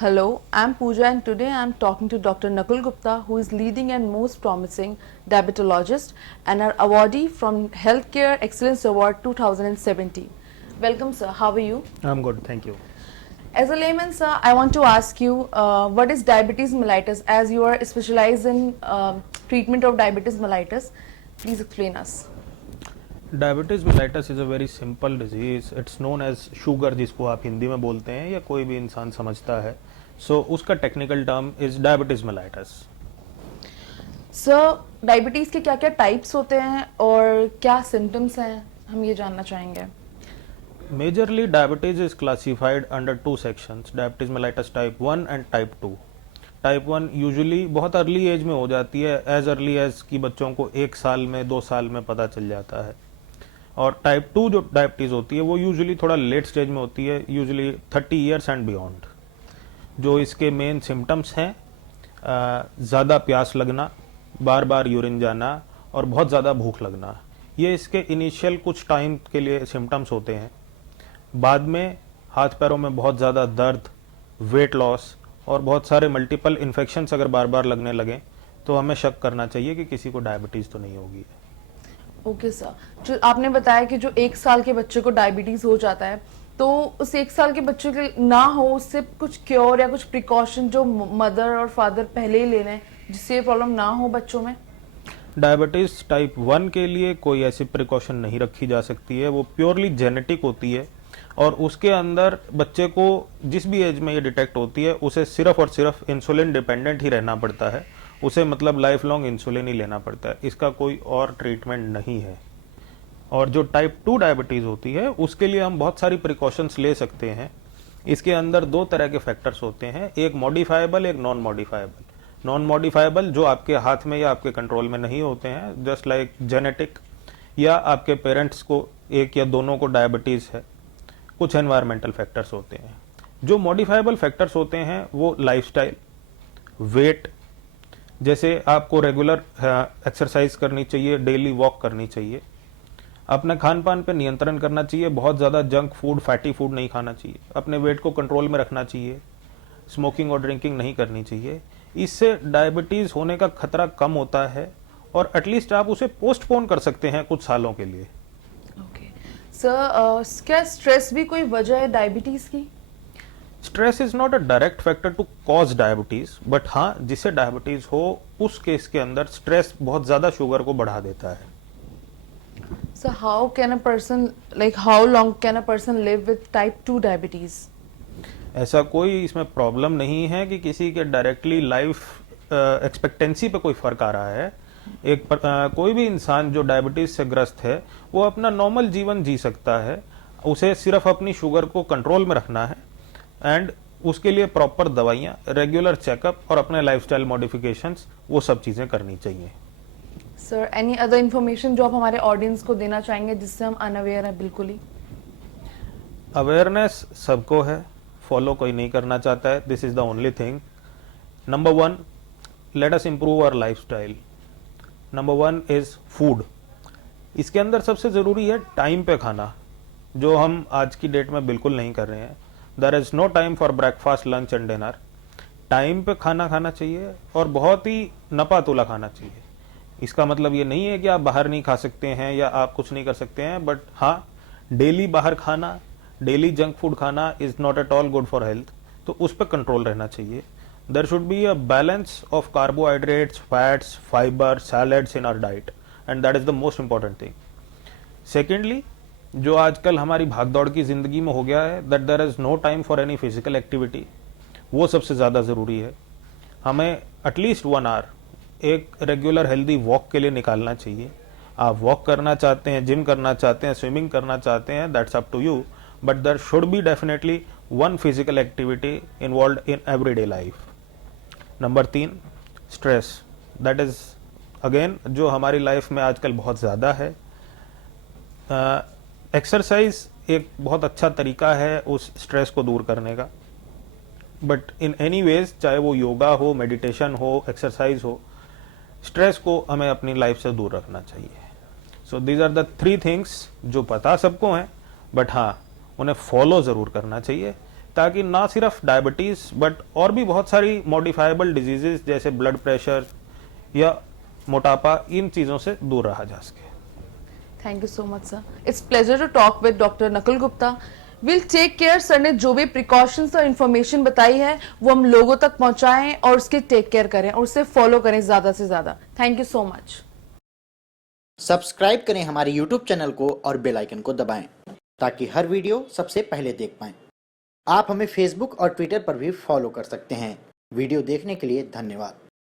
Hello, I'm Pooja and today I'm talking to Dr. Nakul Gupta, who is leading and most promising diabetologist and our awardee from Healthcare Excellence Award 2017. Welcome, sir. How are you? I'm good, thank you. As a layman, sir, I want to ask you what is diabetes mellitus, as you are specialized in treatment of diabetes mellitus. Please explain us. Diabetes mellitus is a very simple disease. It's known as sugar, जिसको आप हिंदी में बोलते हैं या कोई भी इंसान समझता है. उसका technical term is diabetes mellitus. Sir, diabetes के क्या क्या टाइप्स होते हैं और क्या सिम्टम्स हैं, हम ये जानना चाहेंगे. Majorly diabetes is classified under two sections, diabetes mellitus type 1 and type 2. Type 1 usually बहुत अर्ली एज में हो जाती है, एज अर्ली एज कि बच्चों को 1 साल में 2 साल में पता चल जाता है. और टाइप 2 जो डायबिटीज़ होती है वो यूजुअली थोड़ा लेट स्टेज में होती है, यूजुअली 30 ईयर्स एंड बियॉन्ड. जो इसके मेन सिम्टम्स हैं, ज़्यादा प्यास लगना, बार बार यूरिन जाना और बहुत ज़्यादा भूख लगना. ये इसके इनिशियल कुछ टाइम के लिए सिम्टम्स होते हैं. बाद में हाथ पैरों में बहुत ज़्यादा दर्द, वेट लॉस और बहुत सारे मल्टीपल इन्फेक्शंस अगर बार बार लगने लगें तो हमें शक करना चाहिए कि किसी को डायबिटीज़ तो नहीं होगी. ओके सर, जो आपने बताया कि जो 1 साल के बच्चे को डायबिटीज हो जाता है, तो उस 1 साल के बच्चे के ना हो, उससे कुछ क्योर या कुछ प्रिकॉशन जो मदर और फादर पहले ही ले लें जिससे ये प्रॉब्लम ना हो बच्चों में. डायबिटीज़ टाइप 1 के लिए कोई ऐसी प्रिकॉशन नहीं रखी जा सकती है. वो प्योरली जेनेटिक होती है और उसके अंदर बच्चे को जिस भी एज में ये डिटेक्ट होती है उसे सिर्फ और सिर्फ इंसुलिन डिपेंडेंट ही रहना पड़ता है. उसे मतलब लाइफ लॉन्ग इंसुलिन ही लेना पड़ता है, इसका कोई और ट्रीटमेंट नहीं है. और जो टाइप 2 डायबिटीज़ होती है उसके लिए हम बहुत सारी प्रिकॉशंस ले सकते हैं. इसके अंदर 2 तरह के फैक्टर्स होते हैं, एक मॉडिफाइबल, एक नॉन मॉडिफाइबल. नॉन मॉडिफाइबल जो आपके हाथ में या आपके कंट्रोल में नहीं होते हैं, जस्ट लाइक जेनेटिक, या आपके पेरेंट्स को एक या दोनों को डायबिटीज़ है. कुछ एनवायरमेंटल फैक्टर्स होते हैं. जो मॉडिफाइबल फैक्टर्स होते हैं वो लाइफस्टाइल, वेट, जैसे आपको रेगुलर एक्सरसाइज करनी चाहिए, डेली वॉक करनी चाहिए, अपने खान पान पे नियंत्रण करना चाहिए, बहुत ज़्यादा जंक फूड, फैटी फूड नहीं खाना चाहिए, अपने वेट को कंट्रोल में रखना चाहिए, स्मोकिंग और ड्रिंकिंग नहीं करनी चाहिए. इससे डायबिटीज़ होने का खतरा कम होता है और एटलीस्ट आप उसे पोस्टपोन कर सकते हैं कुछ सालों के लिए. ओके सर, क्या स्ट्रेस भी कोई वजह है डायबिटीज की? Stress is not a direct factor to cause diabetes, but हाँ, जिसे डायबिटीज हो उस केस के अंदर स्ट्रेस बहुत ज्यादा शुगर को बढ़ा देता है. So how can a person, like how long can a person live with type 2 diabetes? ऐसा कोई इसमें प्रॉब्लम नहीं है कि किसी के डायरेक्टली लाइफ एक्सपेक्टेंसी पे कोई फर्क आ रहा है. कोई भी इंसान जो डायबिटीज से ग्रस्त है वो अपना नॉर्मल जीवन जी सकता है. उसे सिर्फ अपनी शुगर को कंट्रोल में रखना है एंड उसके लिए प्रॉपर दवाइयाँ, रेगुलर चेकअप और अपने लाइफस्टाइल मॉडिफिकेशंस, वो सब चीज़ें करनी चाहिए. सर, एनी अदर इन्फॉर्मेशन जो आप हमारे ऑडियंस को देना चाहेंगे जिससे हम अनअवेयर हैं? बिल्कुल ही अवेयरनेस सबको है, फॉलो कोई नहीं करना चाहता है. This is the only thing. Number 1, let us improve our lifestyle. Number 1 is food. इसके अंदर सबसे ज़रूरी है टाइम पे खाना, जो हम आज की डेट में बिल्कुल नहीं कर रहे हैं. There is no time for breakfast, lunch and dinner. Time पे खाना खाना चाहिए और बहुत ही नपा तुला खाना चाहिए. इसका मतलब ये नहीं है कि आप बाहर नहीं खा सकते हैं या आप कुछ नहीं कर सकते हैं, बट हाँ, डेली बाहर खाना, डेली जंक फूड खाना is not at all good for health. तो उस पर कंट्रोल रहना चाहिए. There should be a balance of carbohydrates, fats, fibre, salads in our diet, and that is the most important thing. Secondly, जो आजकल हमारी भागदौड़ की जिंदगी में हो गया है, that there is no time for any physical activity, वो सबसे ज़्यादा ज़रूरी है. हमें एटलीस्ट 1 आवर एक रेगुलर हेल्दी वॉक के लिए निकालना चाहिए. आप वॉक करना चाहते हैं, जिम करना चाहते हैं, स्विमिंग करना चाहते हैं, that's up to you, but there should be definitely 1 physical activity involve in everyday life. Number 3, stress. That is again जो हमारी लाइफ में आजकल बहुत ज़्यादा है. एक्सरसाइज एक बहुत अच्छा तरीका है उस स्ट्रेस को दूर करने का, बट इन एनी वेज, चाहे वो योगा हो, मेडिटेशन हो, एक्सरसाइज हो, स्ट्रेस को हमें अपनी लाइफ से दूर रखना चाहिए. So these are the 3 things जो पता सबको हैं, बट हाँ, उन्हें फॉलो ज़रूर करना चाहिए. ताकि ना सिर्फ डायबिटीज बट और भी बहुत सारी मॉडिफाइबल डिजीजेस जैसे ब्लड प्रेशर या मोटापा, इन चीजों से दूर रहा जा सके। Thank you so much sir, it's pleasure to talk with doctor Nakul Gupta. Will take care. Sir ने जो भी प्रिकॉशंस और इन्फॉर्मेशन बताई है वो हम लोगों तक पहुंचाएं और उसके टेक केयर करें और उसे फॉलो करें ज्यादा से ज्यादा। Thank you so much. Subscribe करें हमारे YouTube चैनल को और बेल आइकन को दबाएं ताकि हर वीडियो सबसे पहले देख पाएं। आप हमें Facebook और Twitter पर भी फॉलो कर सकते हैं। वीडियो देखने के लिए धन्यवाद।